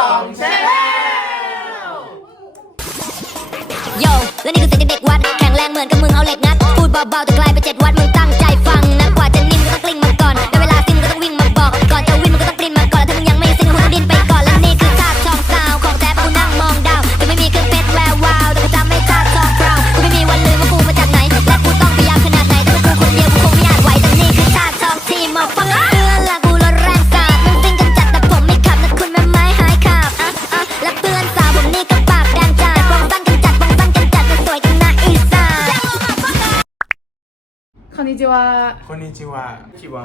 ตองแชร์โยและนี่คือเสียงเด็กวัด แข็งแรงเหมือนกับมึงเอาเหล็กงัด พูดเบาๆแต่กลายเป็นเจ็ดวัดมึงตั้งใจฟังนะกว่าจะนิ่มก็ต้องกลิ้งมาก่อนได้เวลาสิ้นก็ต้องวิ่งมาบอก ก่อนจะวิ่งมันก็ต้องปรินมาก่อนแล้วถ้ามึงยังไม่สิ้นคุณต้องดินไป วาคนนิจิวะชิวะ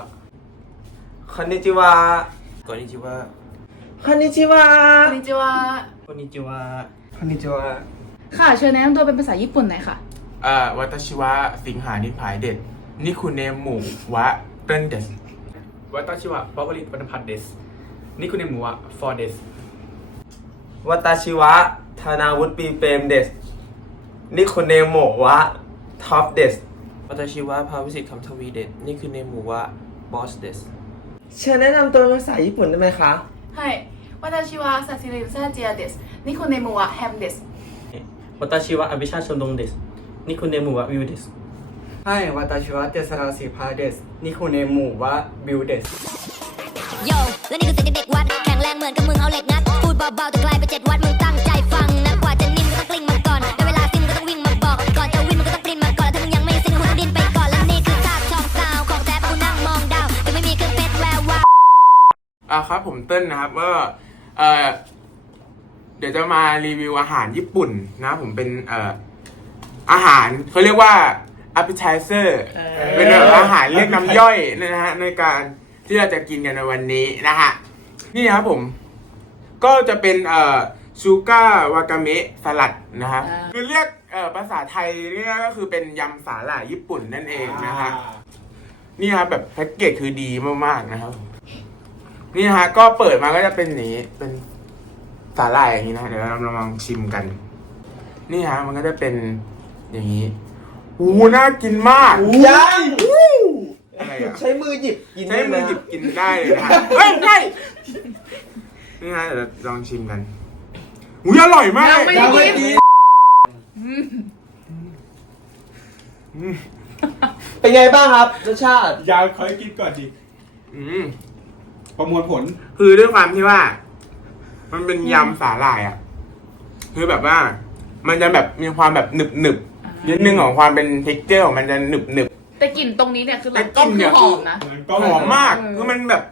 คอนนิจิวะก่อนนิจิวะคอนนิจิวะคอนนิจิวะคนนิจิวะคอนนิจิวะค่ะเชิญแนะนำตัวเป็นภาษาญี่ปุ่นหน่อยค่ะอ่าวัตชิวะสิงหานิพายเด็ดนี่คุณเนมหมู่วะเติ้ลเด็วัตชิวะปอบริตวรรณพัฒน์เดสนี่คุณเนมหมู่วะฟอร์เดสวัตชิวะธนาวุฒิปีเปมเดสนี่คุณเนมหมู่วะท็อปเดส วัตชีวะภาวิสิทธิ์คำทวีเดชนี่คือในหมู่ว่าบอสเดสเชิญแนะนำตัวภาษาญี่ปุ่นได้ไหมคะใช่วัตชีวะซาซิริซาเจียเดสนี่คือในหมู่ว่าแฮมเดสวัตชีวะอภิชาชนดงเดい。私はサシリウサジアです。ニコネムはヘムです。私はアビシャショドンะす。ニコネムはウィウです。はい、私はテサラシパーです。ニコネムはビューです。โยและนี่คือเสียงเด็กวัด แข็งแรงเหมือนกับมึงเอาเหล็กงัด พูดเบาๆแต่กลายเป็นเจ็ดวัดมึงตั้งใจ อ่าครับผมเติ้ลนะครับว่าเอ่อเดี๋ยวจะมารีวิวอาหารญี่ปุ่นนะผมเป็นเอ่ออาหารเขาเรียกว่า appetizer เป็นแบบอาหารเรียกน้ำย่อยนะฮะในการที่เราจะกินกันในวันนี้นะฮะนี่ครับผม ก็จะเป็นเอ่อชูก้าวากาเมะสลัดนะครับอ่าคือเรียกเอ่อภาษาไทยเรียกก็คือเป็นยำสาหร่ายญี่ปุ่นนั่นเองนะฮะนี่ครับแบบแพ็กเกจคือดีมากๆนะครับ นี่นะฮะ ก็เปิดมาก็จะเป็นอย่างนี้ เป็นสาหร่ายอย่างนี้นะ เดี๋ยวเราลองชิมกัน นี่ฮะ มันก็จะเป็นอย่างนี้อู้น่ากินมากยังอะไรอะใช้มือหยิบกินใช้ได้ไหมือหยิบกินได้เลยนะฮะเฮ้ยไม่ใช่นี่ฮะ เดี๋ยวลองชิมกันอุ้ยอร่อยมากยังไม่ยังไม่กินกินเป็นไงบ้างครับรสชาติยาวคอยกินก่อนดิ อืม ประมวลผล คือด้วยความที่ว่า มันเป็นยำสาหร่ายอะ คือแบบว่า มันจะแบบมีความแบบหนึบหนึบๆนิดนึงของความเป็นเท็กเจอร์ของมันจะหนึบหนึบแต่กลิ่นตรงนี้เนี่ยคือหแต่ลังกกล้ลิ่องนคืเนี่อยหอมนะๆหอมมากเออคือมันแบบ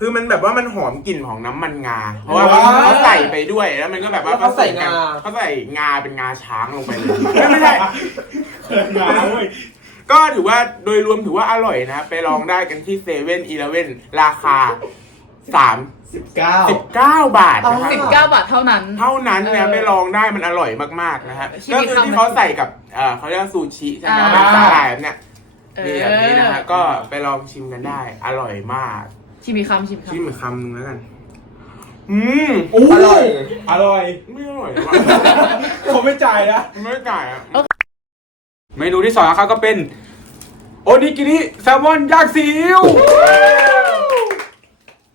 คือมันแบบว่ามันหอมกลิ่นของน้ำมันงา เพราะว่าว้าวเขาใส่ไปด้วยแล้วมันก็แบบว่าแล้วเขาใส่งาเขาใส่งาเป็นงาช้างลงไปเลยไม่ไม่ใช่งาเว้ย ก็ถือว่าโดยรวมถือว่าอร่อยนะ ไปลองได้กันที่เซเว่นอีเลเว่นราคาสามสิบเก้าสิบเก้าบาทนะครับสิบเก้าบาทเท่านั้น เท่านั้นนะเออไปลองได้มันอร่อยมากๆนะฮะชิก็มิคือคังที่เขาใส่กับเอ่อเขาเรียกว่าซูชิใช่ไหมอ่าเป็นสาหร่ายแบบเนี่ยเออนี่แบบนี้นะฮะก็ไปลองชิมกันได้ อร่อยมาก ชิมิคำชิมิชิมคำอีกคำหนึงแล้วกันอืมอร่อย อร่อย ไม่อร่อยว่ะเขาไม่จ่ายนะ ไม่จ่ายอะ เมนูที่สองนะครับก็เป็น โอนิกิริแซลมอนย่างซีอิ๊ว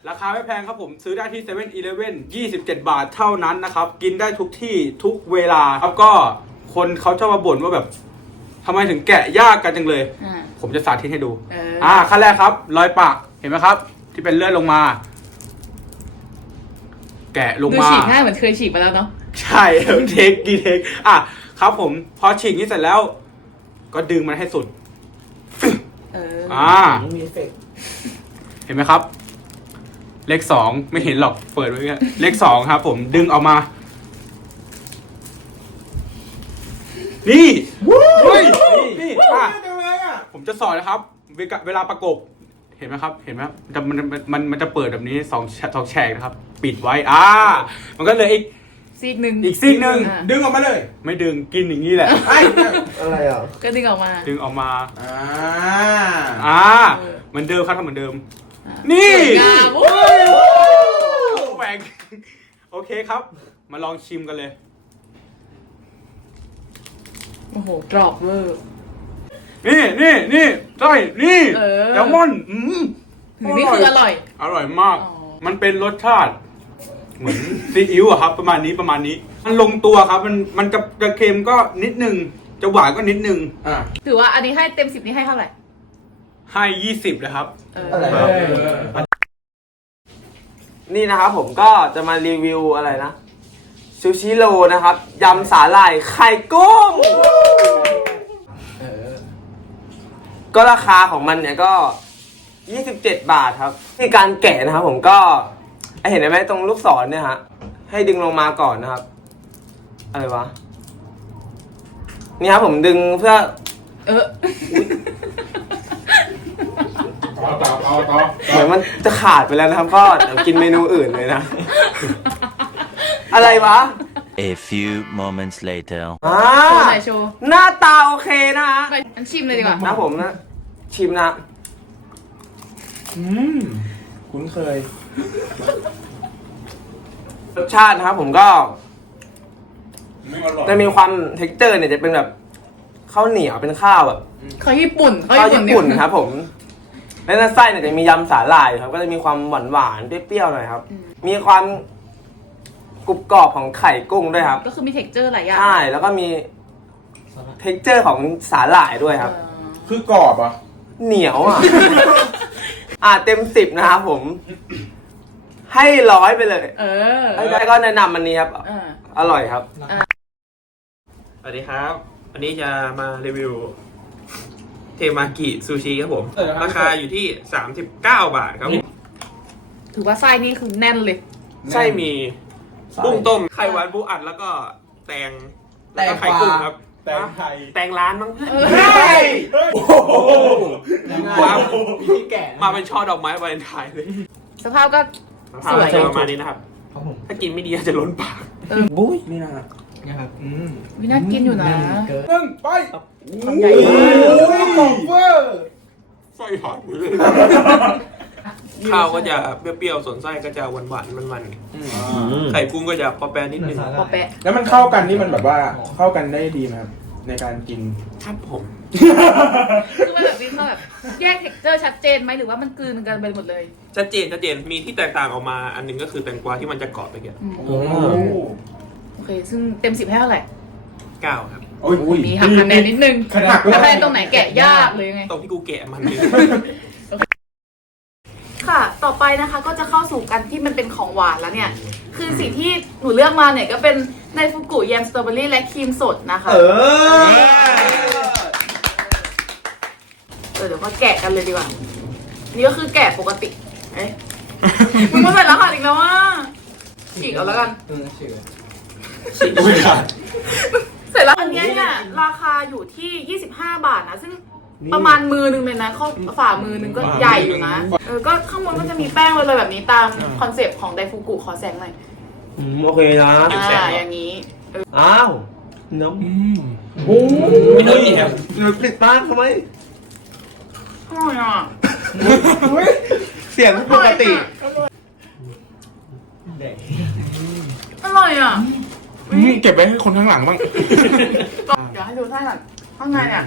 ราคาไม่แพงครับผมซื้อได้ที่7 e เ e ่ e อ27บาทเท่านั้นนะครับ กินได้ทุกที่ทุกเวลาครับก็คนเขาชอบมาบ่นว่าแบบทำไมถึงแกะยากกันจังเลย อ่า ผมจะสาธิตให้ดู เอออ่าขั้นแรกครับ รอยปากเห็นไหมครับ ที่เป็นเลือดลงมา แกะลงดูมา ฉีกง่ายเหมือนเคยฉีกมาแล้วเนาะ ใช่ เทคกี่เทคอะครับผม พอฉีกนี้เสร็จแล้ว ก็ดึงมันให้สุด เอออ่า มีเอฟเฟกต์เห็นไหมครับ เลขสองไม่เห็นหรอกเปิดไว้แค่เลขสองครับ ผมดึงออกมา นี่เฮ้ยนี่อะผมจะสอนนะครับ เวลาเวลาประกบ เห็นไหมครับ เห็นไหมมันจะมันมันมันมันจะเปิดแบบนี้สองสองแฉกนะครับ ปิดไว้ อ่า มันก็เลยอีก ซีกหนึ่งอีกซีกหนึ่งอ่าดึงออกมาเลยไม่ดึงกินอย่างนี้แหละ ไอ้อะไรอะก็ดึงออกมา ดึงออกมา อ่าอ่าเออเหมือนเดิมครับทำเหมือนเดิมอ่านี่สวยงามโอ้ยแหวกโอเคครับ มาลองชิมกันเลย โอ้โหกรอบเวอร์ นี่นี่นี่ใช่นี่เออ แซลมอนอืมนี่คืออร่อย อร่อยมากอ๋อมันเป็นรสชาติ เหมือนซีอิ๊วอะครับ ประมาณนี้ประมาณนี้ มันลงตัวครับ มันมันจะจะเค็มก็นิดนึง จะหวานก็นิดนึง อะถือว่าอันนี้ให้เต็มสิบนี้ให้เท่าไหร่ ให้ยี่สิบเลยครับ เออ อะไรครับนี่นะครับผมก็จะมารีวิวอะไรนะซูชิโรนะครับยำสาหร่ายไข่กุ้งก็ราคาของมันเนี่ยก็ 27 บาทครับที่การแกะนะครับผมก็ เห็นไหมตรงลูกศรเนี่ยฮะ ให้ดึงลงมาก่อนนะครับ อะไรวะ นี่ครับผมดึงเพื่อ เออ ต่อต่อต่อต่อเหมือนมันจะขาดไปแล้วนะครับก็เดี๋ยวกินเมนูอื่นเลยนะ อะไรวะ A few moments later. อ่าโชว์หน่อยโชว์หน้าตาโอเคนะฮะไปงั้นชิมเลยดีกว่า นะผมนะ ชิมนะ อืม คุ้นเคย รสชาตินะครับผมก็จะมีความเท็กเจอร์เนี่ยจะเป็นแบบข้าวเหนียวเป็นข้าวแบบเขาญี่ปุ่นเขาข้าวญี่ปุ่นเยครับ ผม และในไส้เนี่ยจะมียำสาหร่ายครับ ก็จะมีความหวานหวานๆเปรี้ยวๆหน่อยครับ มีความกรุบกรอบของไข่กุ้งด้วยครับก็คือมีเท็กเจอร์หลายอย่างใช่แล้วก็มีเท็กเจอร์ของสาหร่ายด้วยครับเออคือกรอบอะ เหนียวอะ อ่าเต็มสิบนะครับผม ให้ร้อยไปเลยเออแล้วก็แนะนำอันนี้ครับเอออร่อยครับ สวัสดีครับ วันนี้จะมารีวิว เทมากิซูชิครับผมราคาอยู่ที่ 39 บาทครับถือว่าไส้นี่คือแน่นเลย ไส้มีกุ้งต้ม ไข่หวานปูอัดแล้วก็แตงแล้วก็ไข่กุ้งครับ แตงไทยแตงร้านมั้งโอ้โหมามาเป็นช่อดอกไม้วาเลนไทน์เลย สภาพก็ สวย จะประมาณนี้นะครับถ้ากินไม่ดีอาจจะล้นปากบุ้ยนี่นะนะครับอืมวิน่ากินอยู่นะเกินหนึ่งไปคำใหญ่มากโอ้ยกรอบเวอร์ไส้หอดข้าวก็จะเปรี้ยวๆ ส่วนไส้ก็จะหวานๆ มันๆ ไข่กุ้งก็จะปอแปรนิดนึง ปอแปะแล้วมันเข้ากันนี่มันแบบว่าเข้ากันได้ดีไหมครับในการกินครับผม คือมันแบบนี้เขาแบบแยกเท็กเจอร์ชัดเจนไหมหรือว่ามันกลืนกันไปหมดเลย ชัดเจนชัดเจนมีที่แตกต่างออกมาอันหนึงก็คือแตงกวาที่มันจะกรอบไปเกี่ยอืมโอ้โอเค ซึ่งเต็มสิบให้เท่าไหร่ เก้าครับโอ้ยมีหักคะแนนนิดนึงขนาดคะแนนตรงไหนแกะยากเลยยังไง ตรงที่กูแกะมันเลยค่ะ ต่อไปนะคะก็จะเข้าสู่กันที่มันเป็นของหวานแล้วเนี่ย คือสิ่งที่หนูเลือกมาเนี่ยก็เป็นในฟุกุแยมสตรอเบอรี่และครีมสดนะคะ เออ เออเดี๋ยวมาแกะกันเลยดีกว่า นี่ก็คือแกะปกติ เอ๊ะมึงมาใส่รหัสอีกแล้วว่าฉีกเอาแล้วกัน เออเชื่อเสร็จแล้วอันเนี้ยเนี่ยราคาอยู่ที่ 25 บาทนะ ซึ่งประมาณมือหนึ่งเลยนะข้อฝ่ามือหนึ่งก็ใหญ่อยู่นะ เออ ก็ข้างบนก็จะมีแป้งเลยๆแบบนี้ตามคอนเซปต์ของไดฟูกุขอแสงหน่อยอืมโอเคนะอ่าอย่างนี้ อ้าวน้ำอืมโอ้ยไม่เนยนี่ครับหนูปิดปากทำไม อร่อยอะเสียงปกติ อร่อยอะอืมเก็บไว้ให้คนข้างหลังบ้าง เดี๋ยวให้ดูไส้ก่อนข้างในเนี่ย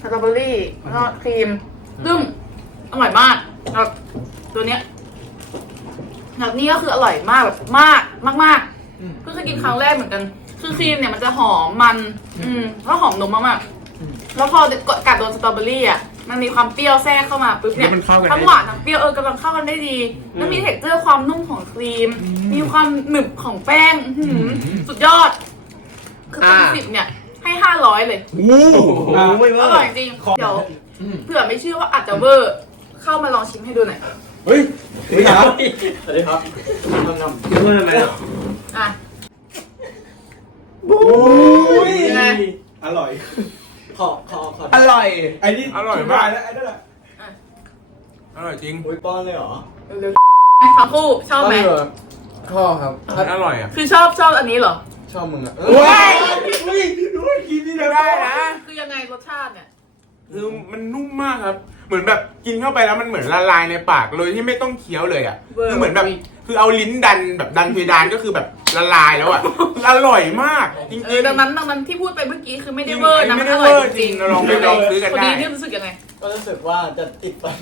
สตรอเบอรี่แล้วก็ครีม ซึ่งอร่อยมากแล้วตัวเนี้ยแบบนี้ก็คืออร่อยมากแบบมากมากมากๆเพิ่งเคยกินครั้งแรกเหมือนกัน คือครีมเนี่ยมันจะหอมมัน อืมแล้วหอมนมมากๆแล้วพอกัดโดนสตรอเบอรี่อะ มันมีความเปรี้ยวแทรกเข้ามาปุ๊บเนี่ยแล้วมันเข้ากันได้ ทั้งหวานทั้งเปรี้ยวเออกำลังเข้ากันได้ดี แล้วมีเท็กเจอร์ความนุ่มของครีม มีความหนึบของแป้งอื้อหือสุดยอด คือเต็มอ่า สิบเนี่ย ให้ห้าร้อยเลย โอ้โหไม่เวออร่อยร์จริง เดี๋ยวเผื่อไม่เชื่อว่าอาจจะเวอร์ เข้ามาลองชิมให้ดูหน่อย เฮ้ยไม่ครับสวัสดีครับเวอร์ไหมอะอะ โอ้ยยังไง อร่อย ขอขอขออร่อย ไอ้นี่อร่อยมาก แล้วไอ้นั่นแหละอร่อยจริงอุ้ยป้อนเลยเหรอเร็วๆทั้งคู่ชอบไหมชอบครับ มันอร่อยอะ คือชอบชอบอันนี้เหรอชอบมึงอะว้ายอุ้ยอุ้ยกินนี่จะได้นะ คือยังไงรสชาติเนี่ย คือมันนุ่มมากครับ เหมือนแบบกินเข้าไปแล้วมันเหมือนละลายในปากเลยที่ไม่ต้องเคี้ยวเลยอะเวอร์ คือเหมือนแบบคือเอาลิ้นดันแบบดันเพดานก็คือแบบละลายแล้วอะ อร่อยมากจริงเอๆอดังนั้นดังนั้นที่พูดไปเมื่อกี้คือไม่ได้จริงเวอร์นะไม่มันได้อร่อยเวอร์จริงจริงเราลองไปลองซื้อกันคนได้ดีนี่รู้สึกยังไง ก็รู้สึกว่าจะติดฟัน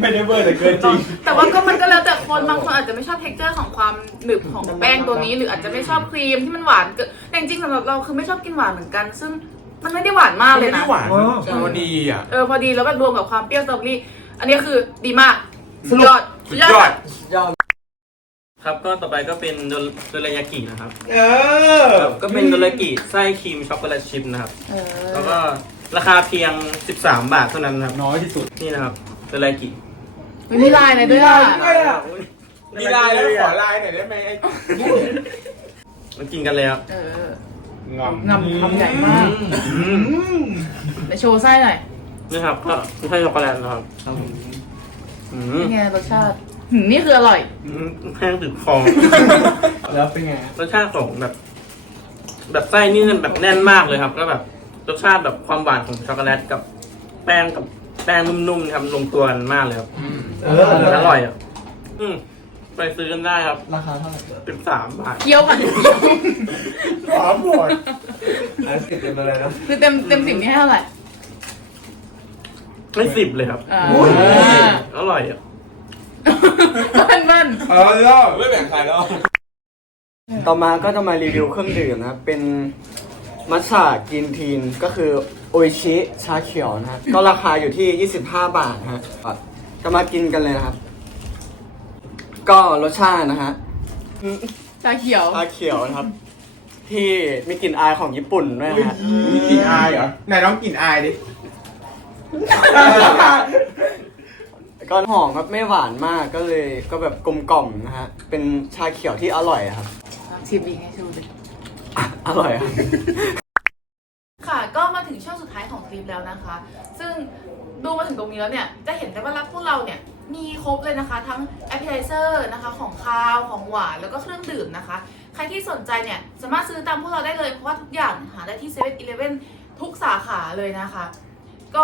ไม่ได้เบอร์แต่เกินจริง แต่ว่าก็มันก็แล้วแต่คนบางคนอาจจะไม่ชอบเท็กเจอร์ของความหนึบของแป้งตัวนี้ หรืออาจจะไม่ชอบครีมที่มันหวานเกินแต่จริงๆสำหรับเราคือไม่ชอบกินหวานเหมือนกัน ซึ่ง มันไม่ได้หวานมากเลยไม่นะได้หวานพอดีอะ เออพอดีแล้วก็รวมกับความเปรี้ยวสตรอเบอรี่ อันนี้คือดีมากสุดยอดสุดยอดยอดครับก็ต่อไปก็เป็นโดโดรายากินะครับเออ ครับก็เป็นโดรายากิไส้ครีมช็อกโกแลตชิพนะครับเออแล้วก็ราคาเพียง 13 บาทเท่านั้นนะครับน้อยที่สุดนี่นะครับโดรายากิไม่มีลายอะไรด้วยอะมีไลน์แล้วขอไลน์หน่อยได้ไหมไอ้มากินกันเลยครับเออ งอมงำคำใหญ่มากไปโชว์ไส้หน่อยนี่ครับก็ไม่ใช่ช็อกโกแลตนะครับอืมเป็นไงรสชาติหืมนี่คืออร่อย อืมแห้งติดคอ แล้วเป็นไงรสชาติของแบบ แบบไส้นี่แบบแน่นมากเลยครับก็แบบรสชาติแบบความหวานของช็อกโกแลตกับแป้งกับแป้งนุ่มๆครับลงตัวกันมากเลยครับเออ อร่อยอะอืม ไปซื้อกันได้ครับราคาเท่าไหร่เป็นสามบาท เคี้ยวกันเคี้ยวขอหมดอันติดเป็นอะไรนะคือเต็มเต็มสิบนี่ให้เท่าไหร่ไม่สิบเลยครับอ่าอร่อยอะเบิ้ลเบิ้ลเออแล้วไม่แบ่งใครแล้ว ต่อมาก็จะมารีวิวเครื่องดื่มนะครับ เป็นมัทฉะกินทีนก็คือโออิชิชาเขียวนะครับก็ราคาอยู่ที่ 25 บาทฮะก็มากินกันเลยนะครับ ก็รสชาตินะฮะชาเขียวชาเขียวนะครับ ที่มีกลิ่นอายของญี่ปุ่นด้วยนะฮะมีกลิ่นอายเหรอไหนน้องกลิ่นอายดิ ก็หอมครับไม่หวานมากก็เลยก็แบบกลมกล่อมนะฮะ เป็นชาเขียวที่อร่อยอะครับชิมอีกให้ชูดิอะอร่อยครับค่ะก็มาถึงช่วงสุดท้ายของคลิปแล้วนะคะ ซึ่งดูมาถึงตรงนี้แล้วเนี่ย จะเห็นได้ว่ารักพวกเราเนี่ย มีครบเลยนะคะ ทั้งแอปเปิลไเซอร์นะคะของคาวของหวานแล้วก็เครื่องดื่มนะคะ ใครที่สนใจเนี่ยสามารถซื้อตามพวกเราได้เลยเพราะว่าทุกอย่างหาได้ที่เซเว่นอีเลฟเว่นทุกสาขาเลยนะคะ ก็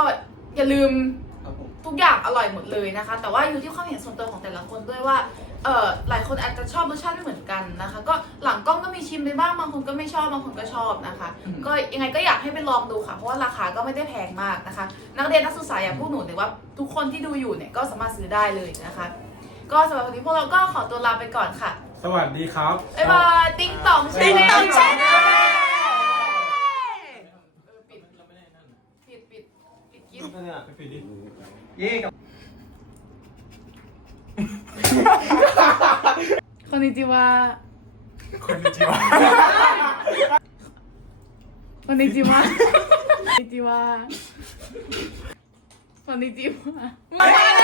อย่าลืมทุกอย่างอร่อยหมดเลยนะคะ แต่ว่าอยู่ที่ความเห็นส่วนตัวของแต่ละคนด้วยว่า เออหลายคนอาจจะชอบรสชาติไม่เหมือนกันนะคะ ก็หลังกล้องก็มีชิมไปบ้างบางคนก็ไม่ชอบบางคนก็ชอบนะคะ ก็ยังไงก็อยากให้ไปลองดูค่ะ เพราะว่าราคาก็ไม่ได้แพงมากนะคะ นักเรียนนักศึกษาอย่างพวกหนูเนี่ยว่าทุกคนที่ดูอยู่เนี่ยก็สามารถซื้อได้เลยนะคะ ก็สำหรับวันนี้พวกเราก็ขอตัวลาไปก่อนค่ะสวัสดีครับบ๊ายบายติ๊งต่องใช่ไหมติ๊งต่องใช่ไหมปิดปิดปิดปิดกิ๊บ んにちは。こんにちは。こんにちは。こんにちは。こんにちは。